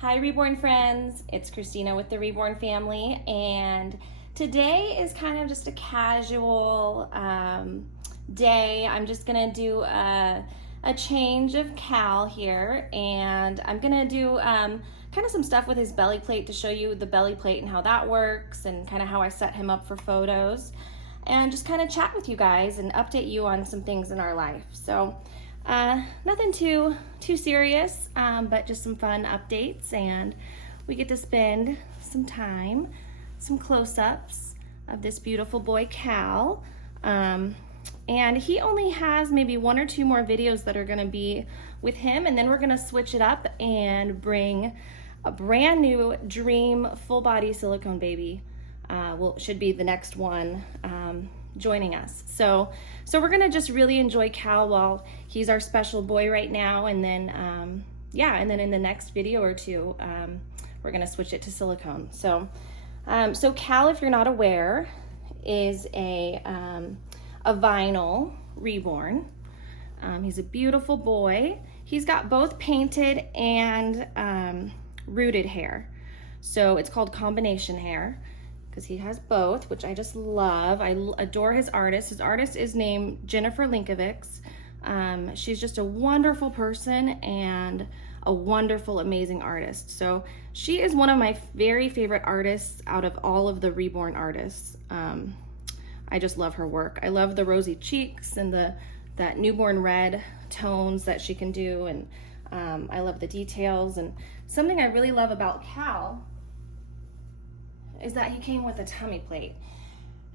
Hi Reborn friends, it's Christina with the Reborn Family, and today is kind of just a casual day. I'm just gonna do a change of Cal here, and I'm gonna do kind of some stuff with his belly plate to show you the belly plate and how that works and kind of how I set him up for photos, and just kind of chat with you guys and update you on some things in our life. So nothing too serious, but just some fun updates, and we get to spend some time, some close-ups of this beautiful boy Cal. And he only has maybe 1 or 2 more videos that are going to be with him, and then we're going to switch it up and bring a brand new dream full body silicone baby. Should be the next one joining us. So we're gonna just really enjoy Cal while he's our special boy right now, and then and then in the next video or two we're gonna switch it to silicone. So Cal, if you're not aware, is a vinyl reborn. He's a beautiful boy. He's got both painted and rooted hair, so it's called combination hair, because he has both, which I just love. I adore his artist. His artist is named Jennifer Linkovics. She's just a wonderful person and a wonderful, amazing artist. So she is one of my very favorite artists out of all of the Reborn artists. I just love her work. I love the rosy cheeks and that newborn red tones that she can do, and I love the details. And something I really love about Cal is that he came with a tummy plate.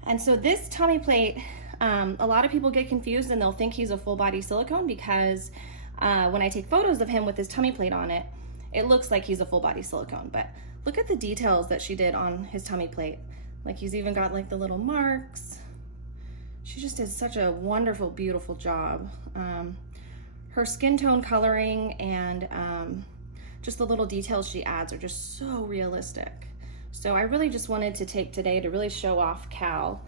And so this tummy plate, a lot of people get confused and they'll think he's a full body silicone, because when I take photos of him with his tummy plate on it, it looks like he's a full body silicone. But look at the details that she did on his tummy plate. Like, he's even got like the little marks. She just did such a wonderful, beautiful job. Her skin tone coloring and just the little details she adds are just so realistic. So I really just wanted to take today to really show off Cal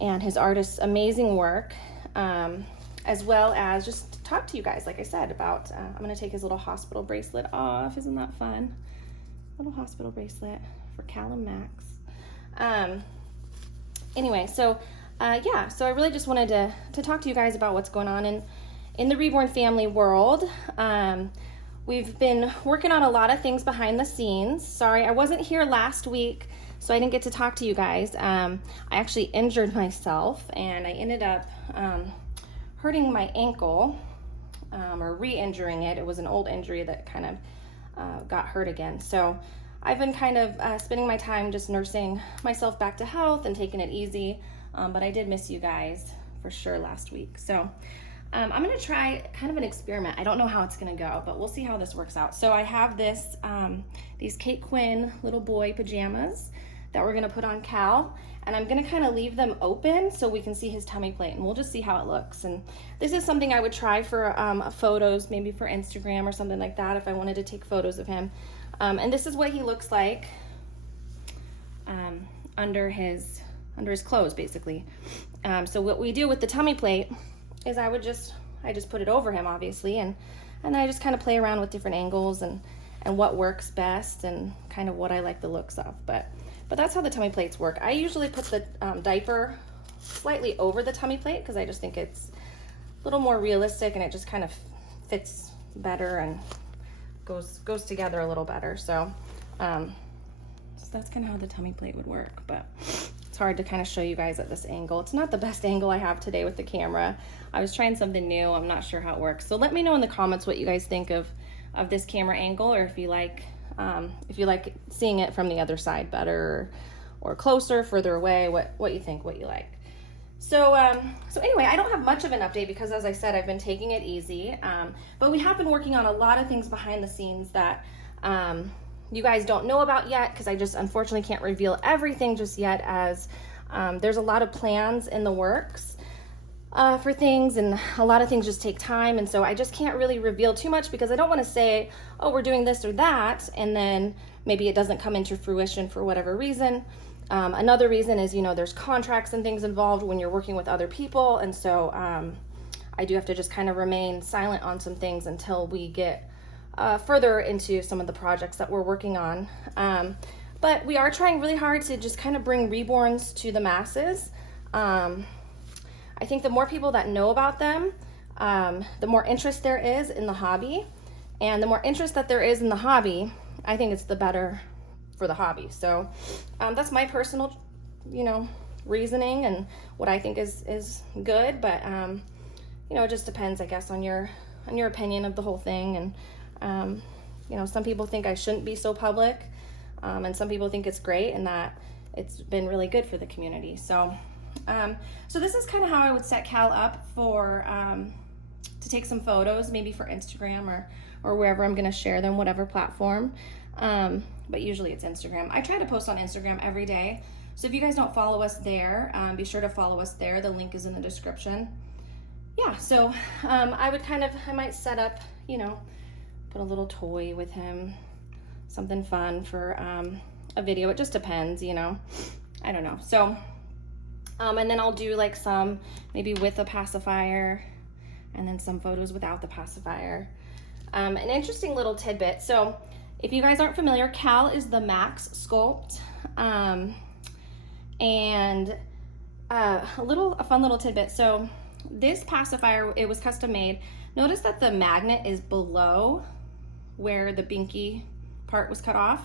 and his artist's amazing work, as well as just talk to you guys, like I said, about, I'm gonna take his little hospital bracelet off. Isn't that fun? Little hospital bracelet for Callum Max. Anyway, so I really just wanted to talk to you guys about what's going on in the Reborn Family world. We've been working on a lot of things behind the scenes. Sorry, I wasn't here last week, so I didn't get to talk to you guys. I actually injured myself, and I ended up hurting my ankle, or re-injuring it. It was an old injury that kind of got hurt again. So I've been kind of spending my time just nursing myself back to health and taking it easy, but I did miss you guys for sure last week. So I'm gonna try kind of an experiment. I don't know how it's gonna go, but we'll see how this works out. So I have these Kate Quinn little boy pajamas that we're gonna put on Cal, and I'm gonna kind of leave them open so we can see his tummy plate, and we'll just see how it looks. And this is something I would try for photos, maybe for Instagram or something like that, if I wanted to take photos of him. And this is what he looks like under his clothes, basically. So what we do with the tummy plate is I just put it over him, obviously, and I just kind of play around with different angles and what works best and kind of what I like the looks of. But that's how the tummy plates work. I usually put the diaper slightly over the tummy plate, because I just think it's a little more realistic and it just kind of fits better and goes together a little better. So that's kind of how the tummy plate would work, but it's hard to kind of show you guys at this angle. It's not the best angle I have today with the camera. I was trying something new. I'm not sure how it works. So let me know in the comments what you guys think of this camera angle, or if you like seeing it from the other side better, or closer, further away, what you think, what you like. So anyway, I don't have much of an update because, as I said, I've been taking it easy, but we have been working on a lot of things behind the scenes that you guys don't know about yet, because I just unfortunately can't reveal everything just yet, as there's a lot of plans in the works for things, and a lot of things just take time, and so I just can't really reveal too much, because I don't want to say, oh, we're doing this or that, and then maybe it doesn't come into fruition for whatever reason. Another reason is, there's contracts and things involved when you're working with other people, and so I do have to just kind of remain silent on some things until we get further into some of the projects that we're working on. But we are trying really hard to just kind of bring reborns to the masses. I think the more people that know about them, the more interest there is in the hobby. And the more interest that there is in the hobby, I think it's the better for the hobby. So that's my personal, reasoning and what I think is good. But, it just depends, I guess, on your opinion of the whole thing. And, some people think I shouldn't be so public. And some people think it's great and that it's been really good for the community. So this is kind of how I would set Cal up for to take some photos, maybe for Instagram or wherever I'm going to share them, whatever platform. But usually it's Instagram. I try to post on Instagram every day. So if you guys don't follow us there, be sure to follow us there. The link is in the description. Yeah, so I might set up, put a little toy with him, something fun for a video. It just depends, I don't know. So, and then I'll do like some maybe with a pacifier and then some photos without the pacifier. An interesting little tidbit. So if you guys aren't familiar, Cal is the Max Sculpt. And a fun little tidbit. So this pacifier, it was custom made. Notice that the magnet is below where the binky part was cut off.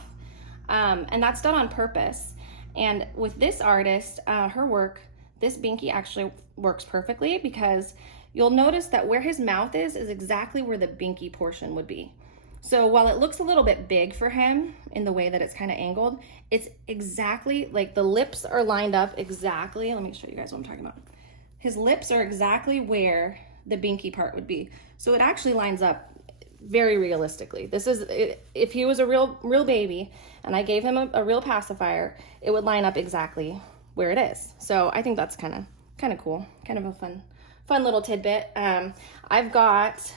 And that's done on purpose. And with this artist, her work, this binky actually works perfectly because you'll notice that where his mouth is exactly where the binky portion would be. So while it looks a little bit big for him in the way that it's kind of angled, it's exactly like the lips are lined up exactly. Let me show you guys what I'm talking about. His lips are exactly where the binky part would be. So it actually lines up very realistically. This is, if he was a real baby and I gave him a real pacifier, it would line up exactly where it is. So I think that's kind of cool, kind of a fun little tidbit. I've got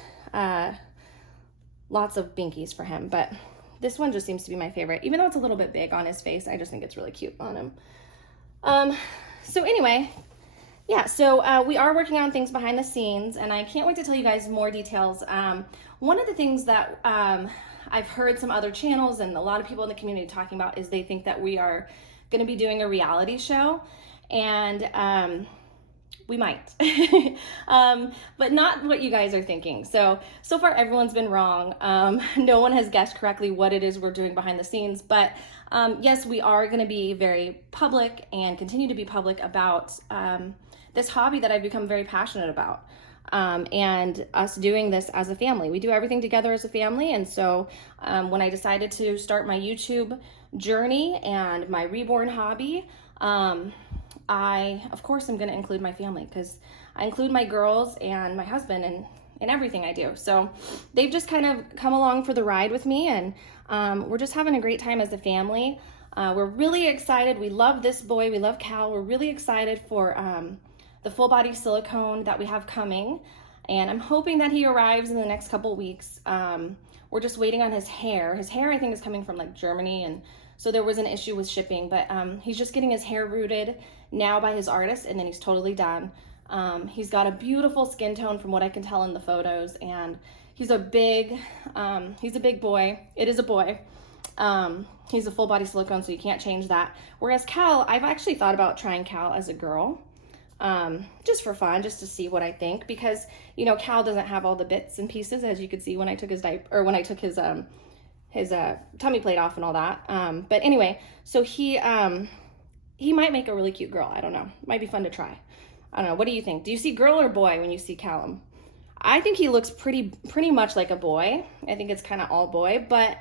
lots of binkies for him, but this one just seems to be my favorite. Even though it's a little bit big on his face, I just think it's really cute on him. So anyway, yeah, so we are working on things behind the scenes, and I can't wait to tell you guys more details. One of the things that I've heard some other channels and a lot of people in the community talking about is they think that we are going to be doing a reality show, and we might, but not what you guys are thinking. So far everyone's been wrong. No one has guessed correctly what it is we're doing behind the scenes, but yes, we are going to be very public and continue to be public about this hobby that I've become very passionate about, and us doing this as a family. We do everything together as a family, and so when I decided to start my YouTube journey and my reborn hobby, I, of course, am going to include my family because I include my girls and my husband in everything I do. So they've just kind of come along for the ride with me, and we're just having a great time as a family. We're really excited. We love this boy. We love Cal. We're really excited for the full body silicone that we have coming, and I'm hoping that he arrives in the next couple weeks. We're just waiting on his hair. His hair, I think, is coming from like Germany, and so there was an issue with shipping, but he's just getting his hair rooted now by his artist, and then he's totally done. He's got a beautiful skin tone from what I can tell in the photos, and he's a big boy. It is a boy. He's a full body silicone, so you can't change that. Whereas Cal, I've actually thought about trying Cal as a girl, just for fun, just to see what I think, because, Cal doesn't have all the bits and pieces, as you could see when I took his diaper, or when I took his tummy plate off and all that. But anyway, so he might make a really cute girl. I don't know. Might be fun to try. I don't know. What do you think? Do you see girl or boy when you see Callum? I think he looks pretty much like a boy. I think it's kind of all boy, but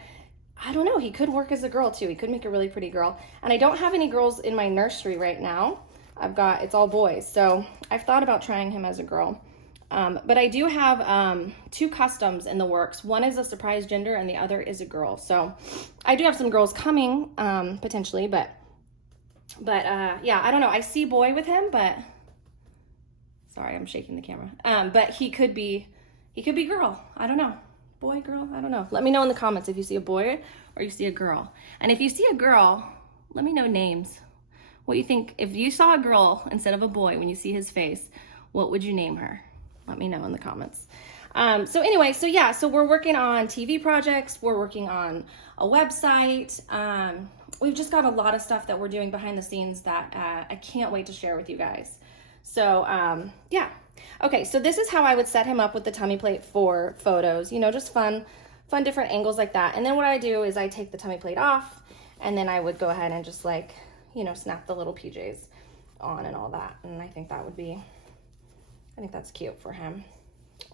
I don't know. He could work as a girl too. He could make a really pretty girl. And I don't have any girls in my nursery right now. It's all boys. So I've thought about trying him as a girl. But I do have 2 customs in the works. One is a surprise gender and the other is a girl. So I do have some girls coming, potentially, but yeah, I don't know. I see boy with him, but sorry, I'm shaking the camera. But he could be girl. I don't know. Boy, girl, I don't know. Let me know in the comments if you see a boy or you see a girl. And if you see a girl, let me know names. What you think, if you saw a girl instead of a boy when you see his face, what would you name her? Let me know in the comments. So anyway, so yeah, so we're working on TV projects. We're working on a website. We've just got a lot of stuff that we're doing behind the scenes that I can't wait to share with you guys. So yeah. Okay, so this is how I would set him up with the tummy plate for photos. You know, just fun different angles like that. And then what I do is I take the tummy plate off, and then I would go ahead and just like, you know, snap the little PJs on and all that. And I think that's cute for him.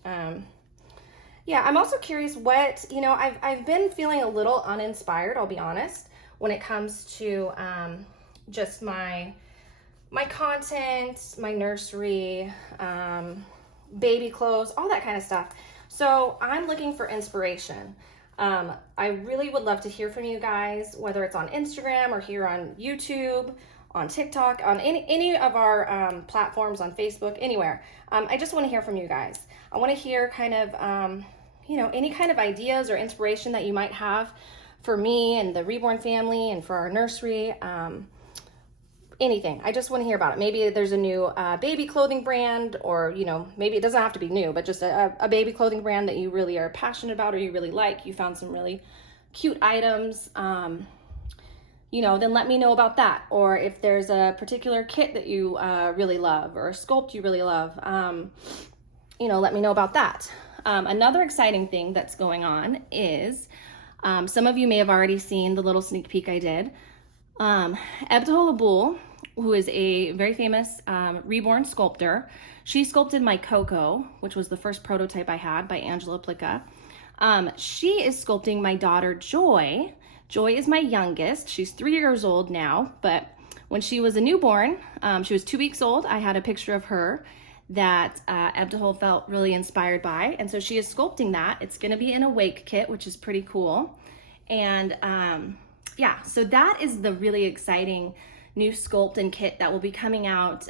Yeah, I'm also curious what, you know, I've been feeling a little uninspired, I'll be honest, when it comes to just my content, my nursery, baby clothes, all that kind of stuff. So I'm looking for inspiration. I really would love to hear from you guys, whether it's on Instagram or here on YouTube, on TikTok, on any of our platforms, on Facebook, anywhere. I just want to hear from you guys. I want to hear kind of, you know, any kind of ideas or inspiration that you might have for me and the Reborn family and for our nursery. Anything. I just want to hear about it. Maybe there's a new baby clothing brand, or, you know, maybe it doesn't have to be new, but just a baby clothing brand that you really are passionate about or you really like. You found some really cute items. You know, then let me know about that. Or if there's a particular kit that you really love, or a sculpt you really love, you know, let me know about that. Another exciting thing that's going on is, some of you may have already seen the little sneak peek I did. Ebtahol Abul, who is a very famous Reborn sculptor, she sculpted my Coco, which was the first prototype I had by Angela Plicca. She is sculpting my daughter Joy. Joy is my youngest. She's 3 years old now, but when she was a newborn, she was 2 weeks old. I had a picture of her that Ebtahol felt really inspired by, and so she is sculpting that. It's going to be in a wake kit, which is pretty cool. And yeah, so that is the really exciting new sculpt and kit that will be coming out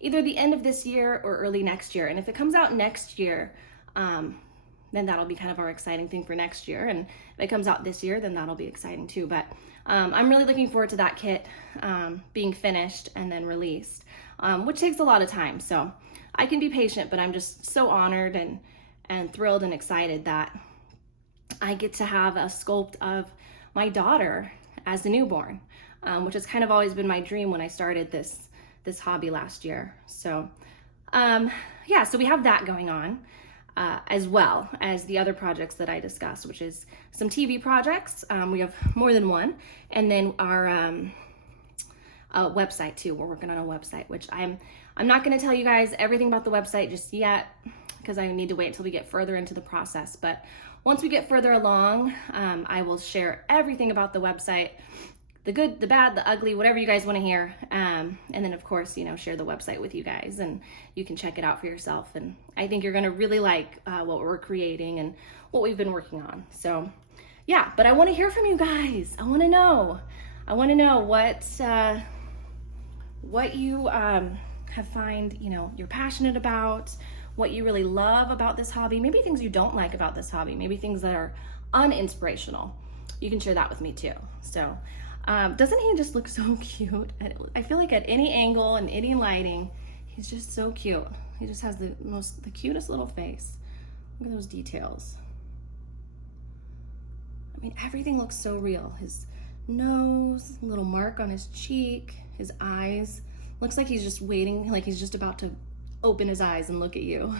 either the end of this year or early next year. And if it comes out next year, then that'll be kind of our exciting thing for next year. And if it comes out this year, then that'll be exciting too. But I'm really looking forward to that kit being finished and then released, which takes a lot of time. So I can be patient, but I'm just so honored and thrilled and excited that I get to have a sculpt of my daughter as a newborn, which has kind of always been my dream when I started this hobby last year. So yeah, so we have that going on, as well as the other projects that I discussed, which is some TV projects. We have more than one, and then our website too. We're working on a website, which I'm not going to tell you guys everything about the website just yet, because I need to wait until we get further into the process. But once we get further along, I will share everything about the website, the good, the bad, the ugly, whatever you guys want to hear. And then of course, you know, share the website with you guys, and you can check it out for yourself. And I think you're going to really like what we're creating and what we've been working on. So yeah, but I want to hear from you guys. I want to know what you have find, you know, you're passionate about, what you really love about this hobby, maybe things you don't like about this hobby, maybe things that are uninspirational. You can share that with me too. So doesn't he just look so cute? I feel like at any angle and any lighting, he's just so cute. He just has the cutest little face. Look at those details. I mean, everything looks so real. His nose, little mark on his cheek, his eyes. Looks like he's just waiting, like he's just about to open his eyes and look at you.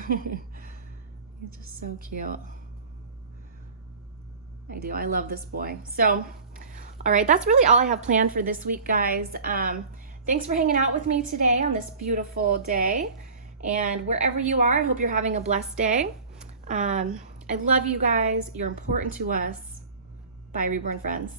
He's just so cute. I love this boy. So, all right, that's really all I have planned for this week, guys. Thanks for hanging out with me today on this beautiful day. And wherever you are, I hope you're having a blessed day. I love you guys. You're important to us. Bye, Reborn friends.